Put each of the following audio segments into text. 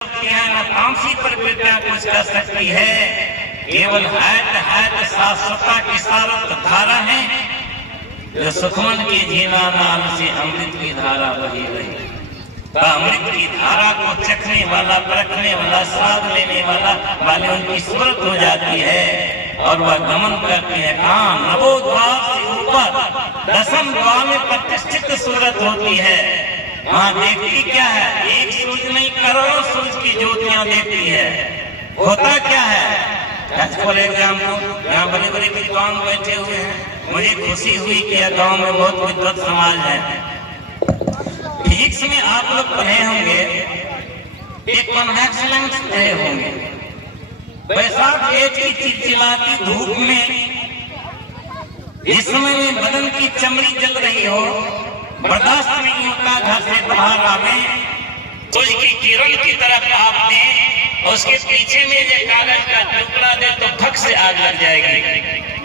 न तामसी पर विद्या कुछ कर सकती है, केवल हैत शाश्वता की सारत धारा है, जो सुखमन की जीना नाम से अमृत की धारा बही रही। तो अमृत की धारा को चखने वाला, परखने वाला, स्वाद लेने वाले उनकी सूरत हो जाती है और वह गमन करते हैं कहाँ? नवोद्वार से ऊपर 10वें द्वार में प्रतिष्ठित सूरत होती है। वहाँ देखती क्या है? एक सूरज नहीं, करोड़ों सूरज की ज्योतियां देखती है। होता क्या है? फॉर एग्जाम्पल यहाँ बड़े बड़े विद्वान बैठे हुए हैं, मुझे खुशी हुई कि यह गाँव में बहुत विद्वत समाज है। फिजिक्स में आप लोग पढ़े होंगे, एक कॉन्वेक्स लेंस पढ़े होंगे। बैसाख जेठ की चिलचिलाती धूप में इस समय में बदन की चमड़ी जल रही हो, बर्दाश्त नहीं होता, घर से बाहर आवे, सूर्य की किरण की तरफ आप दें, उसके पीछे में ये कागज का टुकड़ा दे तो फक से आग लग जाएगी।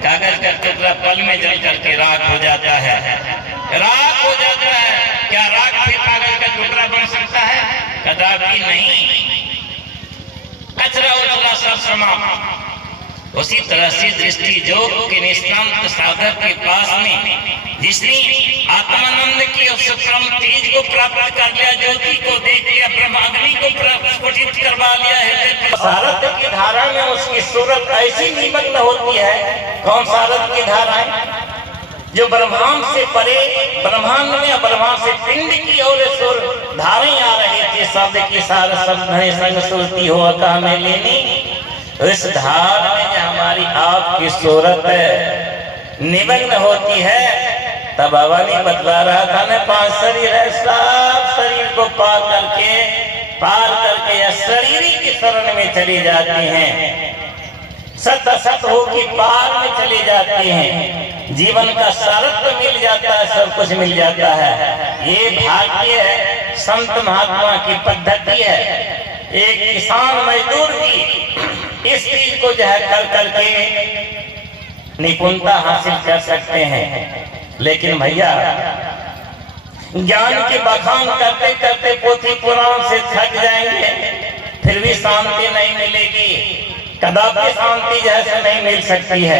कागज का टुकड़ा पल में जल करके राख हो जाता है, राख हो जाता है। क्या राख फिर कागज का टुकड़ा बन सकता है? कदापि नहीं। कचरा उजला सब समाप्त। उसी तरह से दृष्टि योग के निष्कांत साधक के पास में जिसने आत्मानंद की सुखम तेज को प्राप्त कर लिया, ज्योति को देख लिया, ब्रह्माग्नि को प्रस्फुटित करवा लिया है, सारथ की धारा में उसकी सूरत ऐसी निमग्न होती है। कौन सारथ की धारा है? जो ब्रह्मांड से परे, ब्रह्मांड में ब्रह्मांड से पिंड की ओर सुर धारें आ रही थी, शब्द की सार शब्द संग सुरती हो कहा में लेनी। इस धार में जो हमारी आपकी सूरत निमग्न होती है, तब बाबा ने बतला रहा था ना, 5 शरीर है, सब शरीर को पार करके या शरीर की शरण में चली जाती हैं, सत असत हो की पार में चली जाती हैं, जीवन का सारत्व मिल जाता है, सब कुछ मिल जाता है। ये भाग्य है, संत महात्मा की पद्धति है। एक किसान मजदूर की इस चीज को जो है कर करके निपुणता हासिल कर सकते हैं। लेकिन भैया ज्ञान के बखान करते करते पोथी पुराण से थक जाएंगे, फिर भी शांति नहीं मिलेगी। कदापि शांति जैसे नहीं मिल सकती है।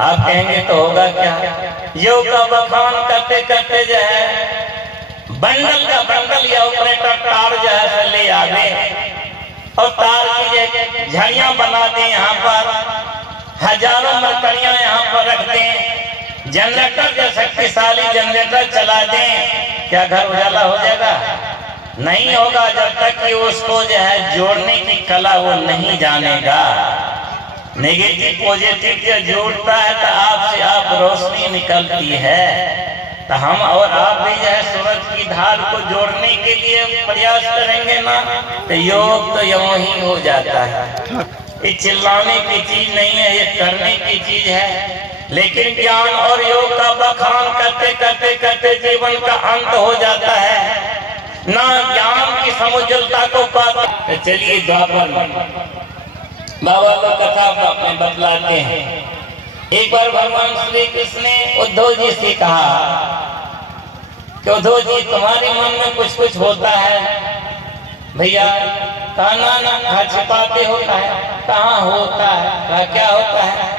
आप कहेंगे तो होगा क्या? योग का बखान करते करते जो है बंडल या ऑपरेटर तार जो है ले आवे और तार की झड़ियां बना दें, यहाँ पर हजारों मरकड़ियां यहाँ पर रख दें, जनरेटर जो शक्तिशाली जनरेटर चला दें, क्या घर उजाला हो जाएगा? नहीं होगा, जब तक कि उसको जो है जोड़ने की कला वो नहीं जानेगा। नेगेटिव पॉजिटिव जो जोड़ता है तो आपसे आप रोशनी निकलती है। तो हम और आप भी जो है सूरज की धार को जोड़ने के लिए प्रयास करेंगे ना, तो योग तो यूं ही हो जाता है। ये चिल्लाने की चीज नहीं है, ये करने की चीज है। लेकिन ज्ञान और योग का बखान करते करते करते जीवन का अंत हो जाता है, ना ज्ञान की समुज्जलता को पाता। तो चलिए द्वापर बाबा लोग कथा में बतलाते हैं। एक बार भगवान श्री कृष्ण ने उद्धव जी से कहा कि उद्धव जी तुम्हारे मन में कुछ होता है। भैया कहा ना छिपाते होता है, कहाँ होता है? कहा क्या होता है?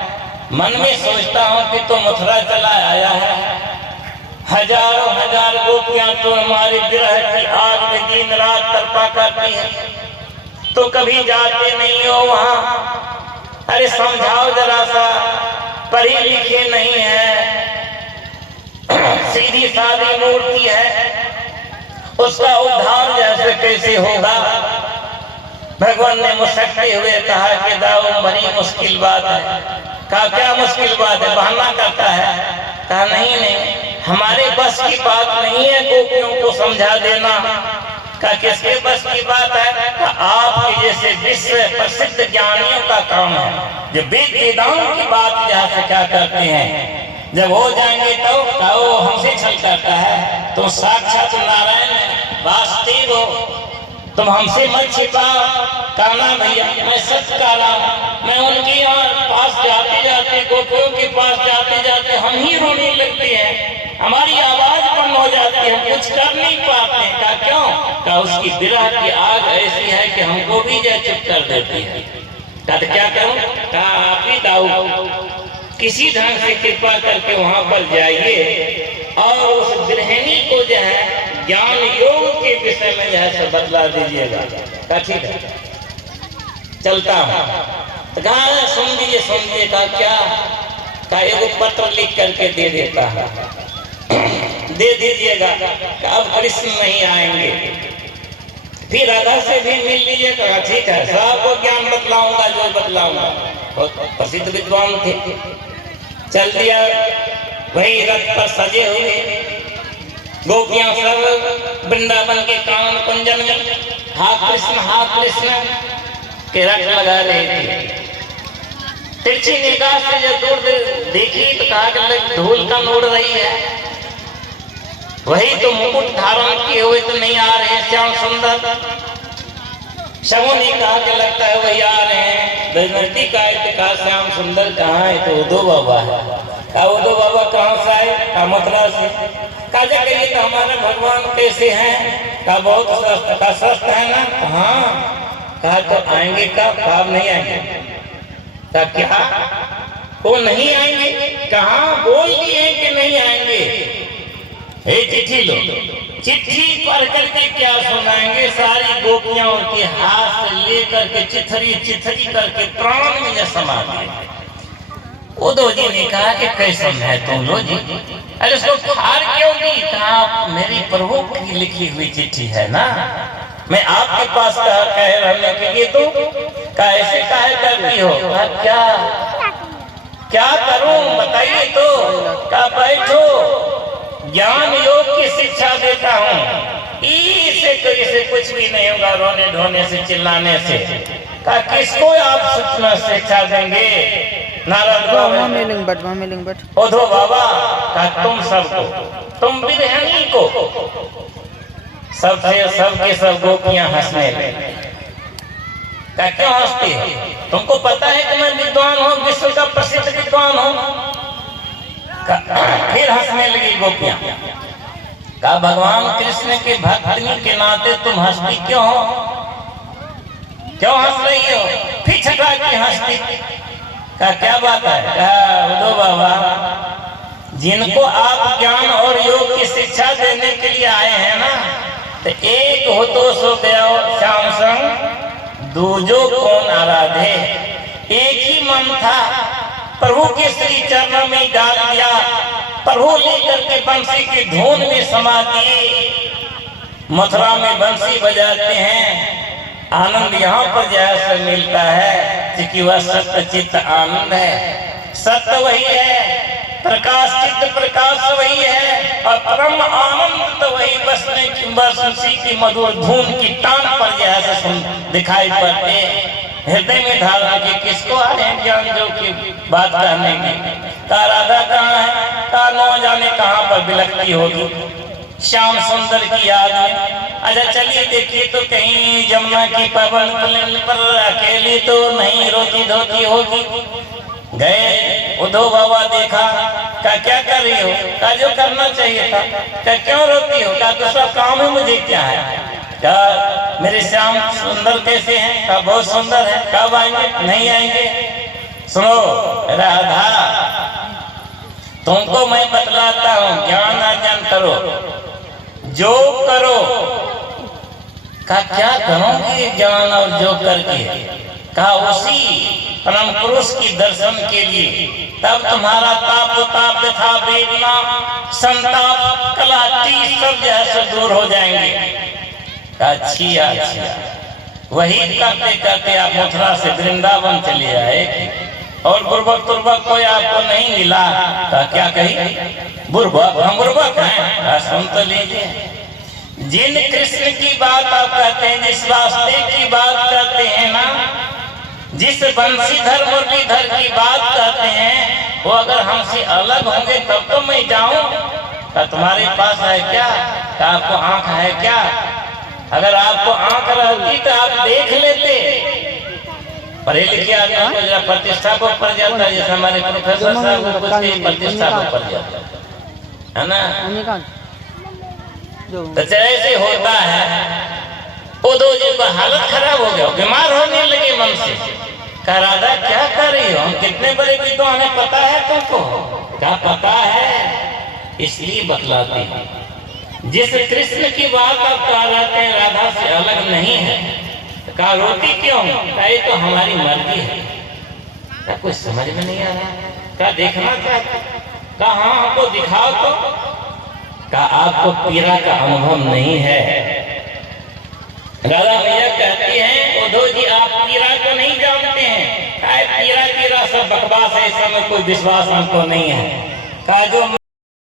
मन में सोचता हूँ कि तुम मथुरा चला आया है, हजारों हजार गोपियां तो हमारे विरह की आग में दिन रात तड़पा करती है, तो कभी जाते नहीं हो वहाँ। अरे समझाओ जरा सा, पढ़े लिखे नहीं है, सीधी सादी मूर्ति है, उसका उद्धार जैसे कैसे होगा? भगवान ने मुस्कुराते हुए कहा कि दाऊ बड़ी मुश्किल बात है। कहा क्या मुश्किल बात है? बहाना करता है। कहा नहीं, हमारे बस की बात नहीं है गोपियों को समझा देना। का किसके बस की बात है? आपके जैसे विश्व प्रसिद्ध ज्ञानियों का काम है, जो वेद वेदांत की बात यहाँ से क्या करते हैं। जब हो जाएंगे तो वो हमसे छल करता है, तो साक्षात नारायण वासुदेव हो। तुम हमसे मत छिपाओ। कहना भैया मैं सच कह रहा हूँ, मैं उनके यहाँ पास जाते जाते, गोपियों के पास जाते जाते हम ही रोने लगते हैं, हमारी आवाज बंद हो जाती है, हम कुछ कर नहीं पाते। कहा क्यों? कहा उसकी विरह की आग ऐसी है कि हमको भी जो चुप कर देती है। कहा तो क्या करूं? कहा आप ही दाऊ किसी ढंग से कृपा करके वहां पर जाइए और उस गृहिणी को जो है ज्ञान योग के विषय में जो है सब बतला दीजिएगा। कहा ठीक है चलता हूँ। तो कहा सुन लीजिए। कहा क्या? कहा एगो पत्र लिख करके दे देता है, दे दीजिएगा। अब कृष्ण नहीं आएंगे, फिर राधा से भी मिल लीजिएगा। ठीक है सबको ज्ञान बतलाऊंगा जो बतलाऊंगा। बहुत प्रसिद्ध विद्वान थे। चल दिया वही रथ पर सजे हुए, गोपियां सब वृंदावन के कान कुंजन में हा कृष्ण के रट लगा रहे थे। तिरछी निगाह से जब दूर देखी तो कहा कि धूल कम उड़ रही है, वही तो मुकुट धारण किए हुए तो नहीं आ रहे श्याम सुंदर। सबों ने कहा कि लगता है वही आ रहे हैं। दशरथी कहा श्याम सुंदर कहाँ है? तो उद्धव बाबा है। कहा उद्धव बाबा कहाँ से आए? कहा मथुरा से। कहा जाके तो हमारे भगवान कैसे हैं? कहा बहुत स्वस्थ। कहा स्वस्थ है ना? हाँ। कहा तो आएंगे कब? कहा नहीं आएंगे। कहा क्या वो नहीं आएंगे? कहा बोल दिए कि नहीं आएंगे। चिट्ठी लो। चिट्ठी पढ़ करके क्या सुनाएंगे? सारी गोपियां उनके हाथ से लेकर के चिथरी करके प्राण में समा दिए। उद्धव जी ने कहा कि कैसन है तुम लोग जी? अरे उसको फाड़ क्यों दी? कहा मेरी प्रभु की लिखी हुई चिट्ठी है ना, मैं आपके पास कह रहने के लिए तो कैसे कहे करती हो? क्या करूं बताइए तो? कहा बैठो ज्ञान योग की शिक्षा देता हूँ, इसे कुछ भी नहीं होगा रोने धोने से चिल्लाने से। कहा किसको आप सूचना शिक्षा देंगे? नारद बाबा, उद्धव बाबा। कहा तुम सबको, तुम विरहिणी को। सबके सब गोपियां हंसने लगी। कहा क्यों हंसती है? तुमको पता है कि मैं विद्वान हूँ, विश्व का प्रसिद्ध विद्वान हूँ। फिर हंसने लगी गोपियां। कहा भगवान कृष्ण के भक्ति के नाते तुम हंसती क्यों हो? क्यों हंस रही हो? फिर छटा के हंसती। कहा क्या बात है? कहा उद्धव बाबा जिनको आप ज्ञान और योग की शिक्षा देने के लिए आए हैं ना, तो एक हो तो सो गया श्याम संग दूजो कौन आराधे। एक ही मन था, प्रभु के श्री चरणों में डाल दिया, प्रभु लेकर के बंसी की धुन में समा दिए। मथुरा में बंसी बजाते हैं, आनंद यहाँ पर जैसे मिलता है क्योंकि वह सत्य चित्त आनंद है। सत्य वही है, प्रकाश चित्त प्रकाश वही है, और परम आनंद तो वही बसने की बंसी की मधुर धुन की टान पर जैसे दिखाई पड़ते। हृदय में धारणा की किसको आए हैं ज्ञान जो की बात करने की। कहा राधा कहाँ है? कहा न जाने कहाँ पर बिलखती होगी श्याम सुंदर की याद में। अच्छा चलिए देखिए तो कहीं जमुना की पवन पर अकेली तो नहीं रोती धोती होगी। गए उद्धव बाबा, देखा। कहा क्या कर रही हो? कहा जो करना चाहिए था। कहा क्यों रोती हो? कहा दूसरा काम है मुझे क्या है? कहा मेरे श्याम सुंदर कैसे हैं? कहा बहुत सुंदर है। कब आएंगे? नहीं आएंगे। सुनो राधा, तुमको मैं बतलाता हूँ, ज्ञान अर्जन करो, जो करो। कहा क्या करोगे ज्ञान और जो करके? कहा उसी परम पुरुष की दर्शन के लिए, तब तुम्हारा ताप था वेदना संताप कलाटी सब जैसे दूर हो जाएंगे। अच्छी वही करते करते आप मथुरा से वृंदावन चले आए और बुर्बक कोई आपको नहीं मिला। क्या कही? बुर्बक? हम बुर्बक हैं? सुन तो लीजिए, जिन कृष्ण की बात आप कहते हैं, जिस वास्ते की बात करते हैं ना, जिस बंशीधर मुरलीधर की बात करते हैं, वो अगर हमसे अलग होंगे तब तो मैं जाऊं। तुम्हारे पास है क्या? आपको आंख है क्या? अगर आपको आंख रहती तो आप देख लेते। पढ़े लिखे आदमी को जरा प्रतिष्ठा को पड़ जाता है, जैसे हमारे प्रोफेसर साहब को कुछ की प्रतिष्ठा को पड़ जाता है ना। तो ऐसे होता है। उद्धव जी का हालत खराब हो गया, बीमार होने लगे मन से। कह राधा क्या कर रही हो, हम कितने बड़े विद्वान हमें पता है तुमको? क्या पता है, इसलिए बतलाते हैं। जिस कृष्ण की बात आप कह रहे हैं राधा से अलग नहीं है, कहा रोती क्यों? कहा ये तो हमारी मर्जी है। क्या कुछ समझ में नहीं आ रहा? क्या देखना चाहते? कहा हाँ हमको दिखाओ तो। कहा आपको पीड़ा का अनुभव नहीं है। राधा मैया कहती हैं उद्धव जी आप पीड़ा को नहीं जानते हैं। कहा पीड़ा सब बकवास है, इस समय कोई विश्वास हमको नहीं है। कहा जो